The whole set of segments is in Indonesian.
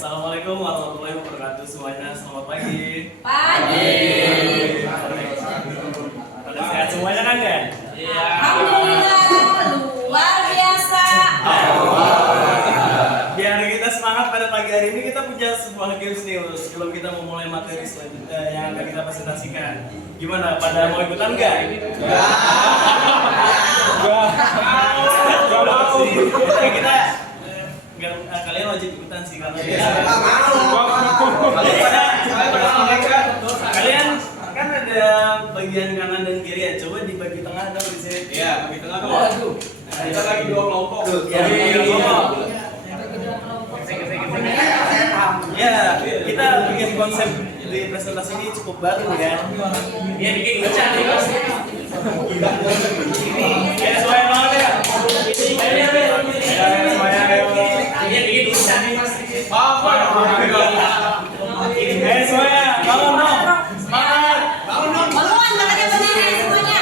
Assalamualaikum warahmatullahi wabarakatuh semuanya. Selamat pagi. Pagi. Pada sehat semuanya kan ya? Iya. Alhamdulillah luar biasa. Biar kita semangat pada pagi hari ini, kita punya sebuah games nih sebelum kita memulai materi selanjutnya yang akan kita presentasikan. Gimana? Pada mau ikutan nggak? Kita kalian wajib ikutan sih karena kalian kan ada bagian kanan dan kiri ya, coba dibagi tengah dong di sini. Iya, bagi tengah dong. Nah, kita lagi dua kelompok. Ya, ya, kita bikin konsep di presentasi ini cukup baru ya. Ya, bikin baca nih Mas. Ya, semuanya banget ya. Ya, bikin baca nih Mas. Apa? Semuanya bangun dong. Semangat. Bangun tangannya berdiri semuanya.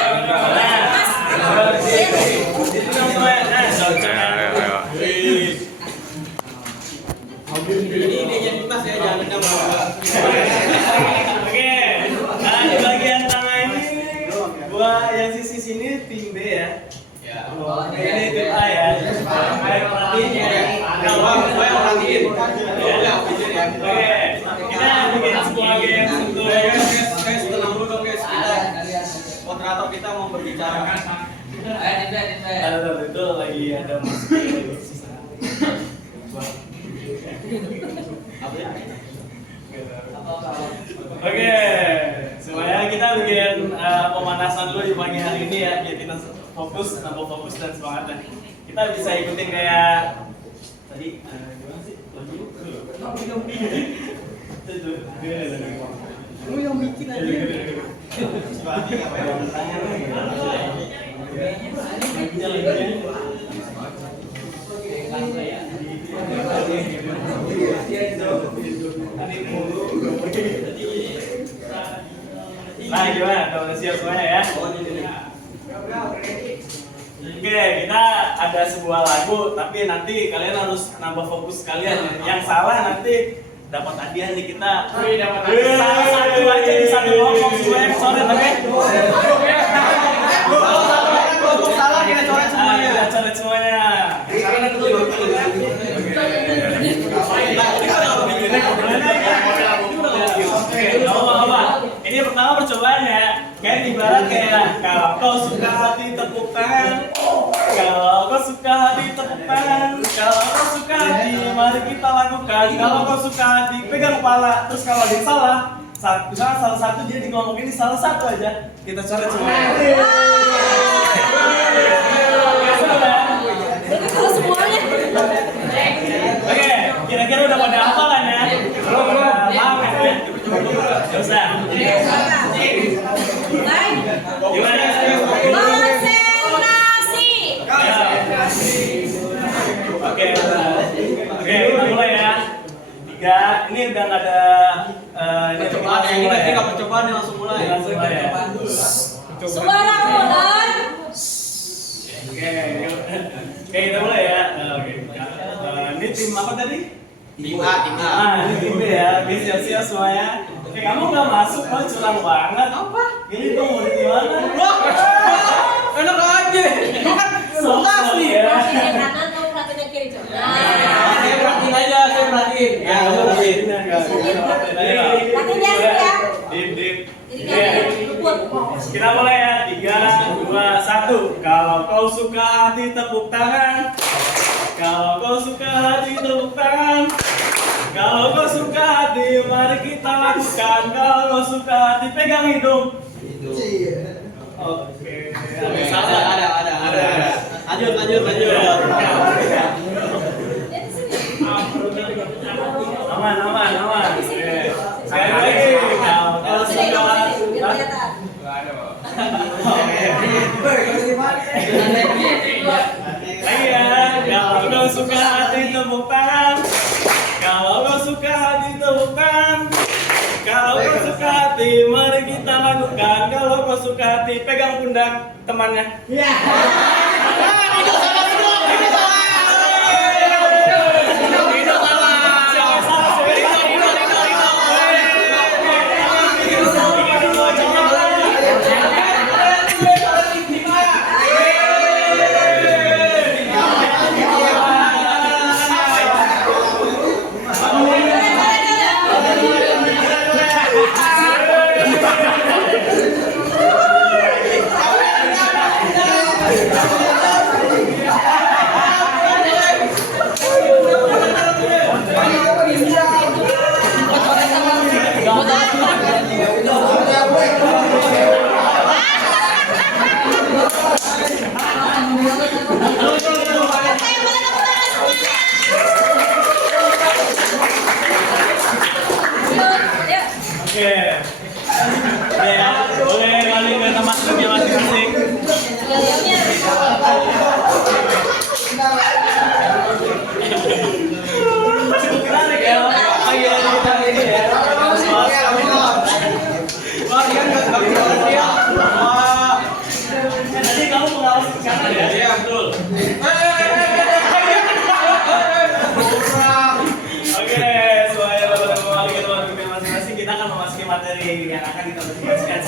Ini jadi mas ya, jangan Oke, nah di bagian tengah ini gua yang sisi sini tim B ya. Ini tim A ya. Baik, perhatiin ya. Saya perhatiin. Oke, kita bikin sebuah game untuk guys, tenang dulu dong guys. Moderator kita mau berbicara. Itu lagi ada musik. Oke, semuanya kita bikin pemanasan dulu di pagi hari ini ya, biar kita fokus, nambah fokus dan semangatnya. Kita bisa ikutin kayak tadi gimana sih? Lu yang bikin aja. Nah gimana? Udah siap semuanya ya? Oke, kita ada sebuah lagu, tapi nanti kalian harus nambah fokus kalian. Yang salah nanti dapat hadiah nih kita. Salah satu aja di satu kelompok semuanya coret, oke? Kalau salah kita coret semuanya. Kita coret semuanya. Ini pertama percobaan ya. Kayak ibarat kayak kalau kau suka hati tepuk tangan. Kalau kau suka hati tepuk tangan. Kalau kau suka hati mari kita lakukan. Kalau kau suka hati pegang kepala. Terus kalau dia salah, misalnya salah satu dia di kelompok ini salah satu aja, kita coret semuanya. Kalau semuanya. Oke, kira-kira udah pada hafalan ya? Belum, paham ya? Gak usah. Gimana? Konsentrasi. Oke, kita mulai ya. 3, ini udah nggak ada percobaan ya? Ini nggak percobaan ya, langsung mulai. Langsung mulai ya. Suara ular. Oke, kita mulai ya. Oke. Ini tim apa tadi? Tim A. Ini tim B ya. Oke, siap-siap semuanya. Kamu nggak masuk, kau curang banget. Apa? Ini tuh mau di mana? Enak aja. Itu kan Soal ya. Perhatiin yang kanan, kamu perhatiin yang kiri coba. saya perhatiin aja, saya perhatiin. Ya, kamu perhatiin. Perhatiin ya, ya. Dim. Jadi kayak luput. Kita mulai ya. 3, 2, 1. Kalau kau suka hati tepuk tangan. Kalau kau suka hati tepuk tangan. Kalau kau suka hati mari kita lakukan. Kalau kau suka hati pegang hidung. Oke. Ada. Lanjut. Aman. Sekali lagi. Kalau suka lagi ya. Kalau kau suka hati tepuk tangan. Kalau kau suka hati tepuk tangan. Kalau kau suka hati mari kita lakukan. Kalau kau suka hati pegang pundak temannya. Iya. Itu salah.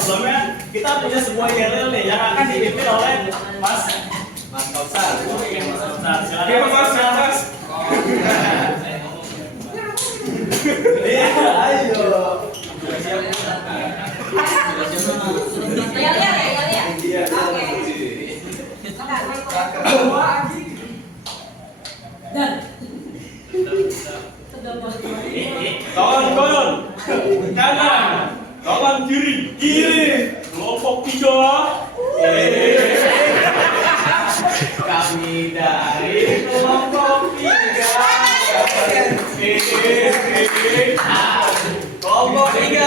sebelumnya kita punya sebuah yel nih yang akan dipimpin oleh Mas Kausar. Silakan Mas. Iya, ayo. Lihat ya. Iya. Oke. Dan. Kawan-kawan, kanan, kanan kiri, kelompok 3. Kami dari kelompok 3. Kelompok 3.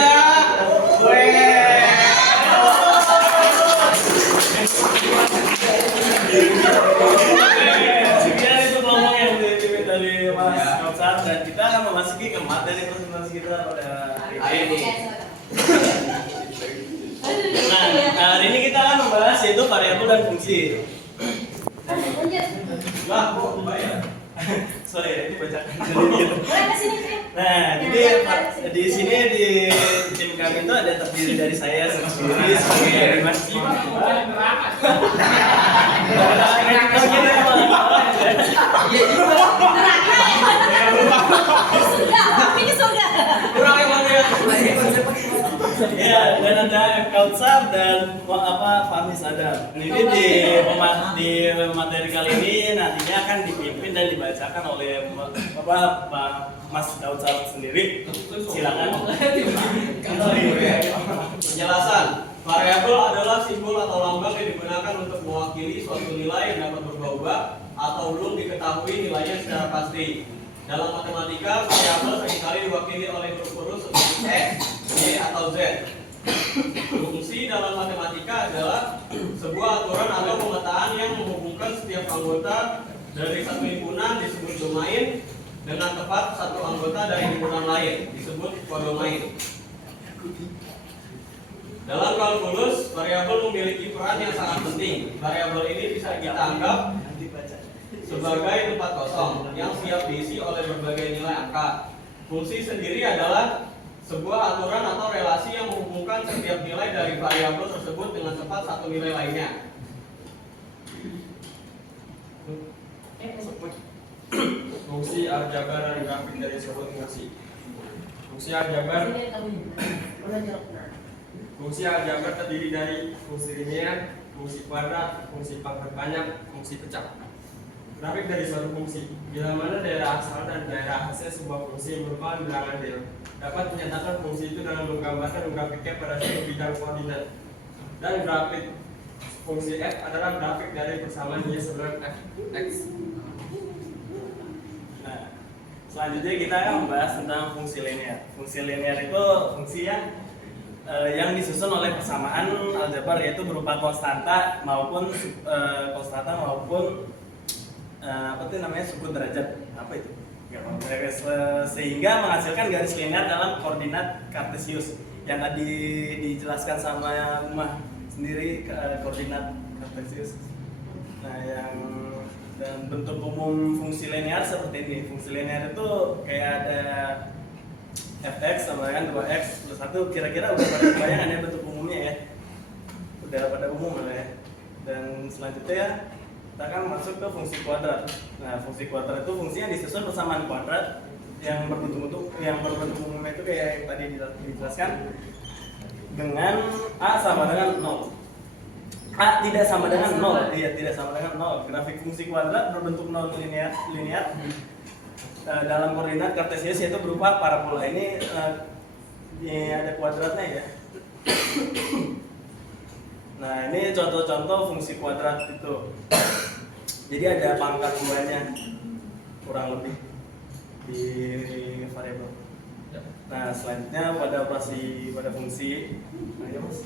Sekian itu kelompok yang dipimpin dari Mas Kausar dan kita akan memasuki ke materi presentasi kita pada hari ini. Nah, hari ini kita akan membahas yaitu variabel dan fungsi. Lah, kok bayar? Sorry, ini bacakan dulu. Nah, jadi di sini di tim kami itu ada terdiri dari saya sendiri sebagai Mas ya, dan ada Kausar dan Fahmi Sadam. Ini di materi kali ini nantinya akan dipimpin dan dibacakan oleh Pak Mas Kausar sendiri. Silakan. Penjelasan. Variabel adalah simbol atau lambang yang digunakan untuk mewakili suatu nilai yang dapat berubah-ubah atau belum diketahui nilainya secara pasti. Dalam matematika, variabel seringkali diwakili oleh huruf-huruf seperti X, Y, atau Z. Fungsi dalam matematika adalah sebuah aturan atau pemetaan yang menghubungkan setiap anggota dari satu himpunan disebut domain dengan tepat satu anggota dari himpunan lain disebut kodomain. Dalam kalkulus, variabel memiliki peran yang sangat penting. Variabel ini bisa kita anggap sebagai tempat kosong yang siap diisi oleh berbagai nilai angka. Fungsi sendiri adalah sebuah aturan atau relasi yang menghubungkan setiap nilai dari variabel tersebut dengan tepat satu nilai lainnya. Fungsi aljabar dan grafik dari suatu fungsi. Fungsi aljabar terdiri dari fungsi linear, fungsi kuadrat, fungsi pangkat banyak, fungsi pecah. Grafik dari suatu fungsi. Bila mana daerah asal dan daerah hasil sebuah fungsi merupakan bilangan real, dapat menyatakan fungsi itu dalam menggambarkan grafiknya pada suatu bidang koordinat. Dan grafik fungsi f adalah grafik dari persamaan y sebelah f(x). Nah, selanjutnya kita akan membahas tentang fungsi linear. Fungsi linear itu fungsi yang disusun oleh persamaan aljabar, yaitu berupa konstanta maupun suku derajat. Apa itu? Sehingga menghasilkan garis linear dalam koordinat kartesius yang tadi dijelaskan sama Umah sendiri, koordinat kartesius. Nah, dan bentuk umum fungsi linear seperti ini. Fungsi linear itu kayak ada fx sama dengan 2x plus 1, kira-kira udah pada kebayangan ya bentuk umumnya ya. Udah pada umum lah ya. Dan selanjutnya kita akan masuk ke fungsi kuadrat. Nah, fungsi kuadrat itu fungsi yang disusun persamaan kuadrat yang berbentuk umumnya itu kayak yang tadi dijelaskan, dengan a sama dengan 0. A tidak sama dengan 0, tidak sama dengan 0. Grafik fungsi kuadrat berbentuk 0 linear dalam koordinat kartesius, yaitu berupa parabola. Ini ada kuadratnya ya. Nah, ini contoh-contoh fungsi kuadrat itu. Jadi ada pangkat 2-nya kurang lebih di variabel. Nah, selanjutnya pada fungsi. Ayo Mas.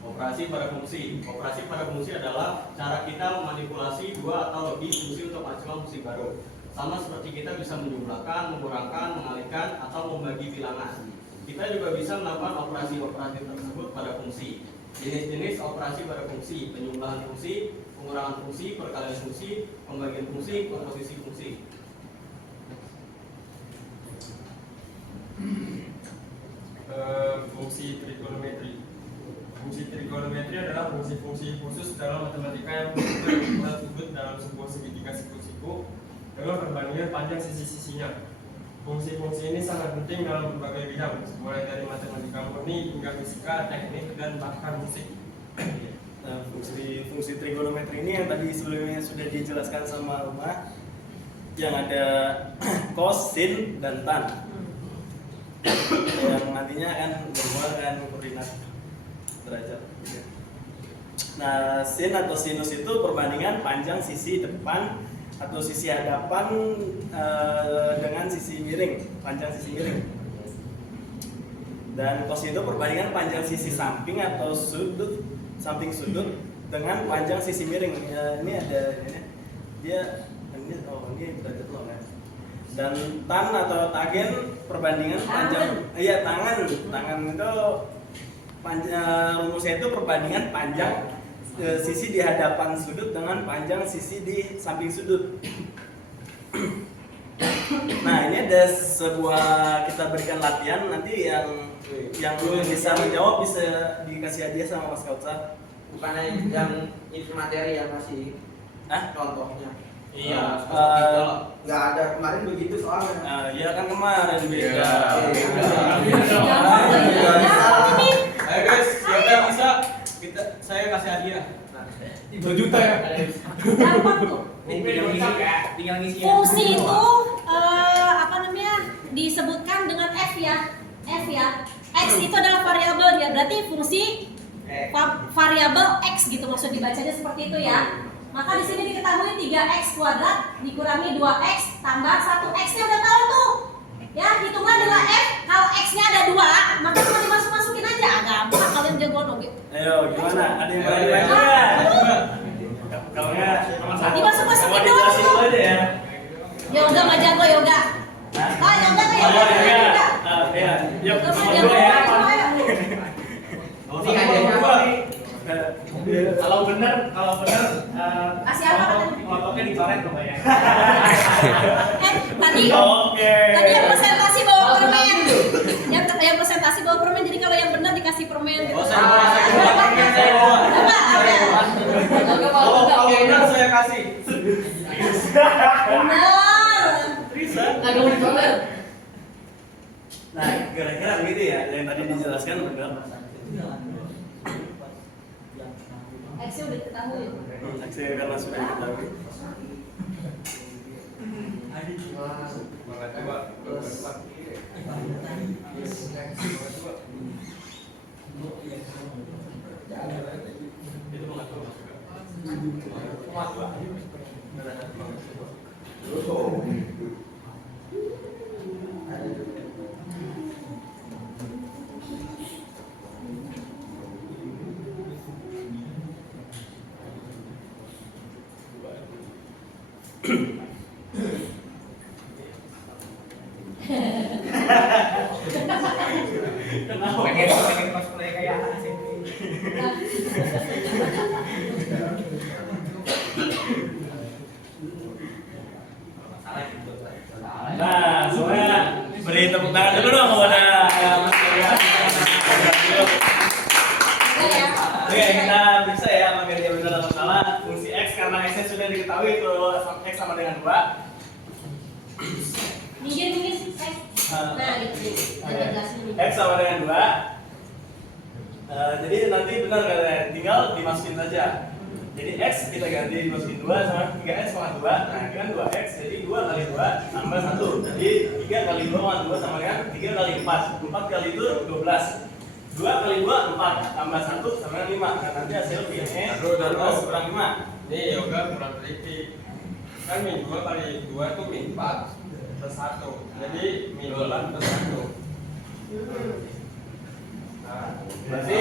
Operasi pada fungsi. Operasi pada fungsi adalah cara kita memanipulasi dua atau lebih fungsi untuk menghasilkan fungsi baru. Sama seperti kita bisa menjumlahkan, mengurangkan, mengalihkan, atau membagi bilangan. Kita juga bisa melakukan operasi-operasi tersebut pada fungsi. Jenis-jenis operasi pada fungsi: penjumlahan fungsi, pengurangan fungsi, perkalian fungsi, pembagian fungsi, komposisi fungsi. Fungsi fungsi trigonometri. Fungsi trigonometri adalah fungsi-fungsi khusus dalam matematika yang berbentuk ukuran sudut dalam sebuah segitiga siku-siku dengan perbandingan panjang sisi-sisinya. Fungsi-fungsi ini sangat penting dalam berbagai bidang, mulai dari matematika murni hingga fisika, teknik, dan bahkan musik. Nah, fungsi trigonometri ini yang tadi sebelumnya sudah dijelaskan sama Rumah, yang ada cos, sin, dan tan, yang nantinya akan berubah dengan koordinat derajat. Nah, sin atau sinus itu perbandingan panjang sisi depan atau sisi hadapan dengan sisi miring, panjang sisi miring. Dan cos itu perbandingan panjang sisi samping atau sudut, samping sudut dengan panjang sisi miring. Ya, ini ada ini. Dia ini derajat lo kan. Dan tan atau tagen perbandingan panjang. Iya, tangan itu panjang, rumusnya itu perbandingan panjang sisi di hadapan sudut dengan panjang sisi di samping sudut. Nah, ini ada sebuah, kita berikan latihan, nanti yang bisa menjawab bisa dikasih hadiah sama Mas Kautsar. Bukannya yang itu materi yang masih contohnya. Iya. Nggak ada kemarin begitu soalnya. Iya kan kemarin beda. Ayo guys, siapa yang bisa? Saya kasih hadiah. 2 juta ya. Gampang tuh. Tinggal ngisi. Fungsi itu disebutkan dengan f ya. X itu adalah variabel ya. Berarti fungsi variabel x gitu, maksud dibacanya seperti itu ya. Maka di sini diketahui 3x kuadrat dikurangi 2x tambah 1x-nya udah tahu tuh. Ya, hitungan dengan f, kalau x-nya ada 2, maka cuma dimasuk-masukin aja. Gampang, kalian jagoan loh gitu. Ayo, gimana? Ada yang berani baca? Kalau enggak, Dimasuk-masukin doang tuh. aja ya. Yoga mah jago yoga. Oh, yoga tuh yoga. Iya, yuk. Yoga mah Sama jago. gua ya. Ini hadiahnya apa nih? Kalau benar Kasih apa katanya? kelompoknya dicoret loh ya. Tadi Oke. Tadi yang presentasi bawa permen. Yang presentasi bawa permen, jadi kalau yang benar dikasih permen gitu. Oh, saya bawa. Kalau benar saya kasih. Benar. Agak mau dicoret. Nah, kira-kira begitu ya, yang tadi dijelaskan benar. X-nya udah ketahui. Saya karena sudah diketahui. Pengen cosplay kayak asing. Nah, semuanya beri tepuk tangan dulu dong kepada Mas Arya. Oke, kita periksa ya apakah dia benar atau salah. Fungsi x karena x-nya sudah diketahui kalau x sama dengan 2. Minggir. Nah, gitu. Ada jelasin nih. X sama dengan 2. Jadi nanti benar katanya, tinggal dimasukin saja. Jadi x kita ganti dimasukin 2 sama 3x sama 2. Nah, kan 2x jadi 2 kali 2 tambah 1. Jadi 3 kali 2 sama 2 sama dengan 3 kali 4. 4 kali itu 12. 2 kali 2 4 tambah 1 sama dengan 5. Nah, nanti hasil pilihnya 12 kurang 5. Nih yoga kurang teliti. Kan min 2 kali 2 itu min 4 plus 1. Jadi min 8 plus 1. Nah, Berarti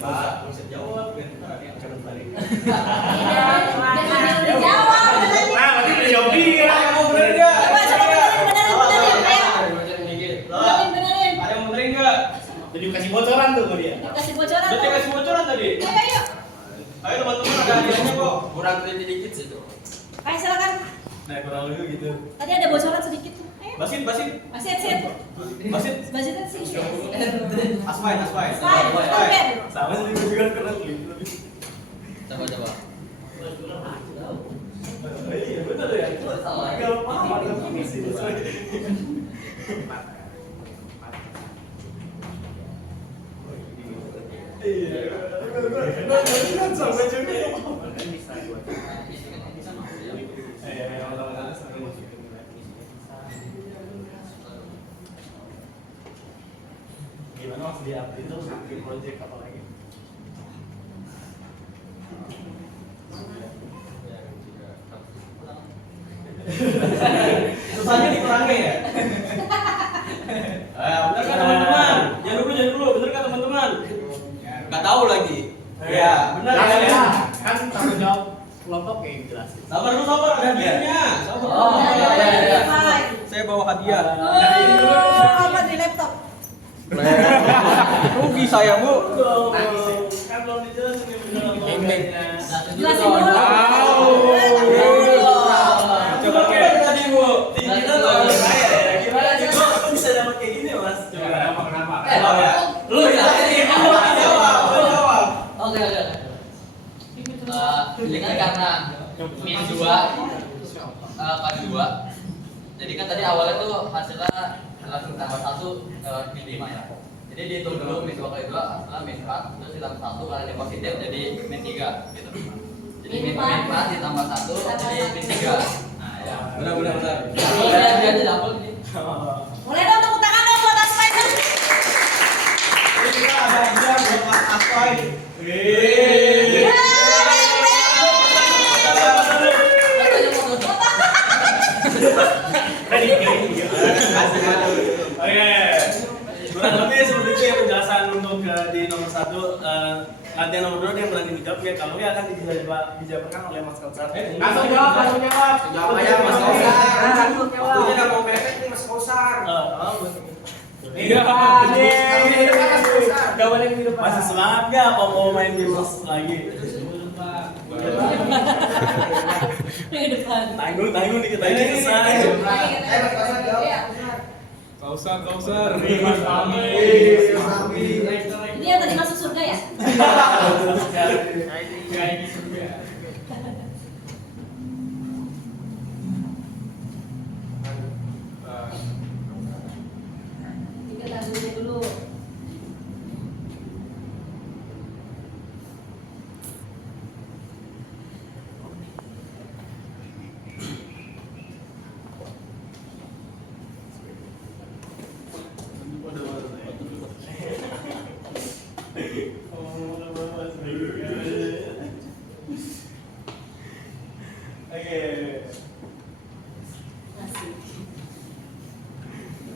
Pak, bisa jawab kan? jangan balik. Jangan dijawab. Nah, berarti udah jawab dia. Kamu bener nggak? Benerin. Ayo. baca dikit. Benerin. Ada yang benerin nggak? Jadi kasih bocoran tuh ke dia. Kasih bocoran. Udah kasih bocoran tadi. Ayo. Ayo teman-teman ada hadiahnya kok. Kurang teliti dikit sih tuh. Ayo silakan. Nah, kurang lebih gitu. Tadi ada bocoran sedikit tuh. Ayo. Basit. Basit sih. Basit sih. Aswain. Oke. Sama sih juga keren gitu. Coba. Iya benar ya. Kalau paham ada ini sih. Iya. Sama juga. Gimana mas di update itu bikin project apa lagi? Susahnya dikurangi ya. Bener kan teman-teman? Jangan dulu. Bener kan teman-teman? Nggak tahu lagi. Ya, bener ya. Kan tanggung jawab kelompok kayak jelasin. Sabar ada hadiahnya. Sabar. Ya. Saya bawa hadiah. Apa di laptop? Rugi saya, Bu. Kan belum dijelasin nih bener. Jelasin dulu. Coba tadi, Bu. Kita tahu saya ya. Gimana sih kok bisa dapat kayak gini mas? Coba kenapa? Lu ya, jawab. Oke. Ini kan karena min 2 kali 2. Jadi kan tadi awalnya tuh hasilnya langsung tambah 1 min 5 ya. Jadi dihitung dulu min 2 kali 2 hasilnya min 4, terus ditambah 1 karena dia positif jadi min 3 gitu. Jadi min 4 ditambah 1 jadi min 3. Nah, ya. Benar. Dia aja double ini. Boleh dong tepuk tangan dong buat Aswain. Kita ada hadiah buat Mas Aswain. Oke, kurang lebih seperti itu ya penjelasan untuk di nomor 1. Latihan nomor 2 yang berani dijawab ya, kalau ya akan dijabarkan oleh Mas Kausar. Langsung jawab. Jawab aja Mas Kausar. Waktunya nggak mau mepet nih Mas Kausar. Iya, Gak boleh di depan. masih semangat nggak? Apa mau main game lagi? Di depan. Tanggung dikit lagi selesai. Mas Kausar jawab. Kausar. Ini yang tadi masuk surga ya? Tiga lagunya dulu.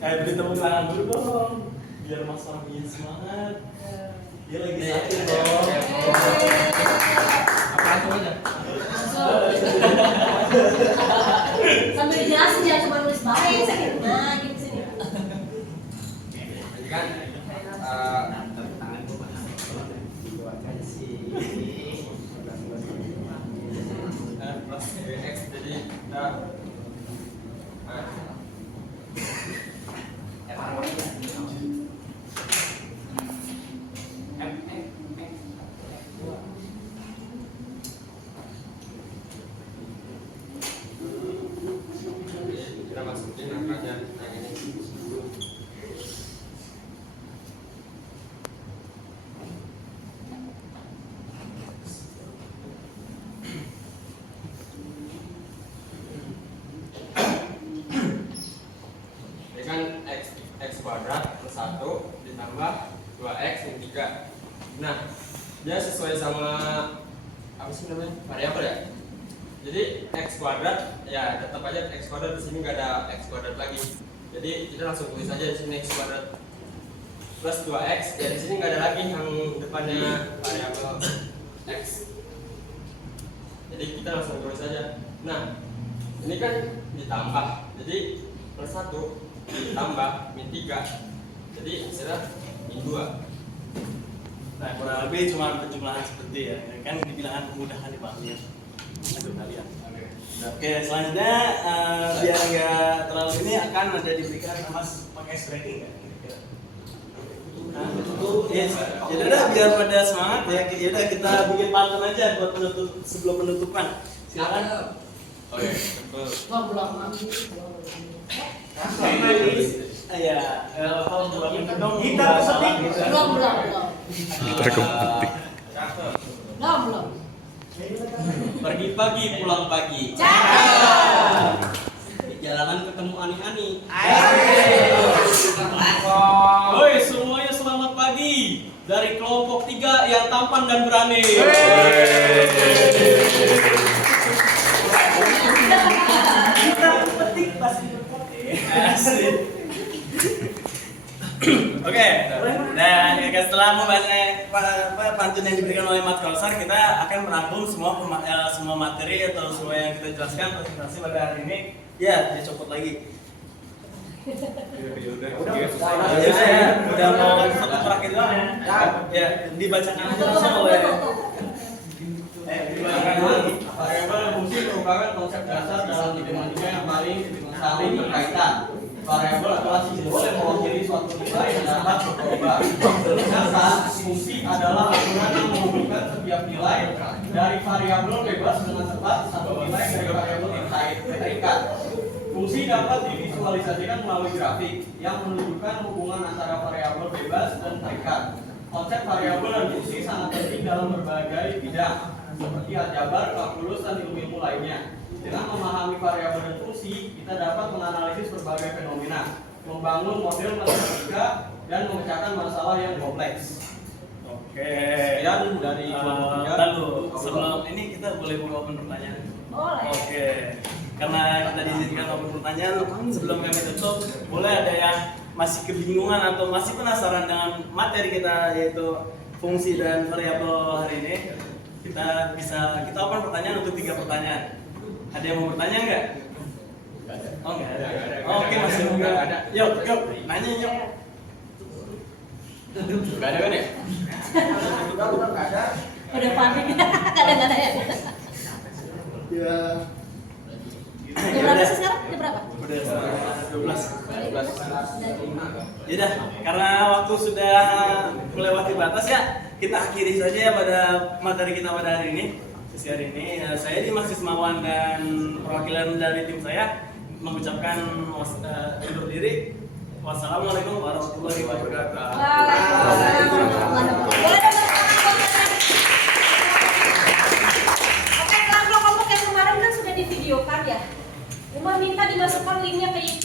Beri tepuk tangan dulu dong, biar Mas Fahmi semangat. Dia lagi sakit dong. Sambil dijelasin jangan cuma nulis baik sakit. Nah, gitu sini. Jadi kan plus X jadi kita kita masukin angkanya yang ini. Ini kan x kuadrat plus 1 ditambah 2x min 3. Nah, dia sesuai sama apa sih namanya? Variabel ya. Jadi x kuadrat ya tetap aja x kuadrat, di sini nggak ada x kuadrat lagi. Jadi kita langsung tulis aja di sini x kuadrat plus 2x, ya di sini nggak ada lagi yang depannya variabel x. Jadi kita langsung tulis aja. Nah, ini kan ditambah. Jadi plus 1 ditambah min 3. Jadi hasilnya min 2. Nah, kurang lebih cuma penjumlahan seperti ya. Kan dibilang kemudahan dipahami ya. Aduh kalian. Oke, selanjutnya biar nggak terlalu ini akan ada diberikan sama pakai ice breaking nggak? Yes. Ya udah biar pada semangat ya udah kita bikin pantun aja buat penutup sebelum penutupan. Silakan. Oke. Ya, Kita kesetik. Belum. Pergi pagi, pulang pagi. Cakep. Di jalanan ketemu ani-ani. Oh. Woi, semuanya selamat pagi. Dari kelompok 3 yang tampan dan berani. Kita petik pasti berpotik. Asik. Oke, dan setelah membahas pantun yang diberikan oleh Mat Kausar, kita akan merangkum semua materi atau semua yang kita jelaskan presentasi pada hari ini. Ya, dicopot lagi. Udah mau satu terakhir doang ya. Ya, dibacakan aja langsung oleh. Variabel dan fungsi merupakan konsep dasar dalam matematika yang paling saling berkaitan. Variabel adalah simbol yang mewakili suatu nilai yang dapat berubah. Sedangkan fungsi adalah aturan yang menghubungkan setiap nilai dari variabel bebas dengan tepat satu nilai dari variabel yang terikat. Fungsi dapat divisualisasikan melalui grafik yang menunjukkan hubungan antara variabel bebas dan terikat. Konsep variabel dan fungsi sangat penting dalam berbagai bidang, seperti aljabar, kalkulus, dan ilmu-ilmu lainnya. Dengan memahami variabel dan fungsi, kita dapat menganalisis berbagai fenomena, membangun model matematika, dan memecahkan masalah yang kompleks. Oke. Sekian dari kelompok 3. Lalu sebelum ini kita boleh buka open pertanyaan. Boleh. Oke. Karena kita diizinkan open pertanyaan, sebelum kami tutup, boleh ada yang masih kebingungan atau masih penasaran dengan materi kita yaitu fungsi dan variabel hari ini? Kita open pertanyaan untuk 3 pertanyaan. Ada yang mau bertanya nggak? Oh nggak ada. Oke, masih nggak ada. Yuk, nanya yuk. Gak ada kan ya? Udah panik. Nggak ada ya. Ya. Jam berapa sih sekarang? Jam berapa? Udah 12. Yaudah, karena waktu sudah melewati batas ya, kita akhiri saja ya pada materi kita pada hari ini. Sesi hari ini, saya Dimas Ismawan dan perwakilan dari tim saya mengucapkan undur diri. Wassalamualaikum warahmatullahi wabarakatuh. Oke, kelompok-kelompok yang kemarin kan sudah divideokan ya. Umar minta dimasukkan linknya ke YouTube.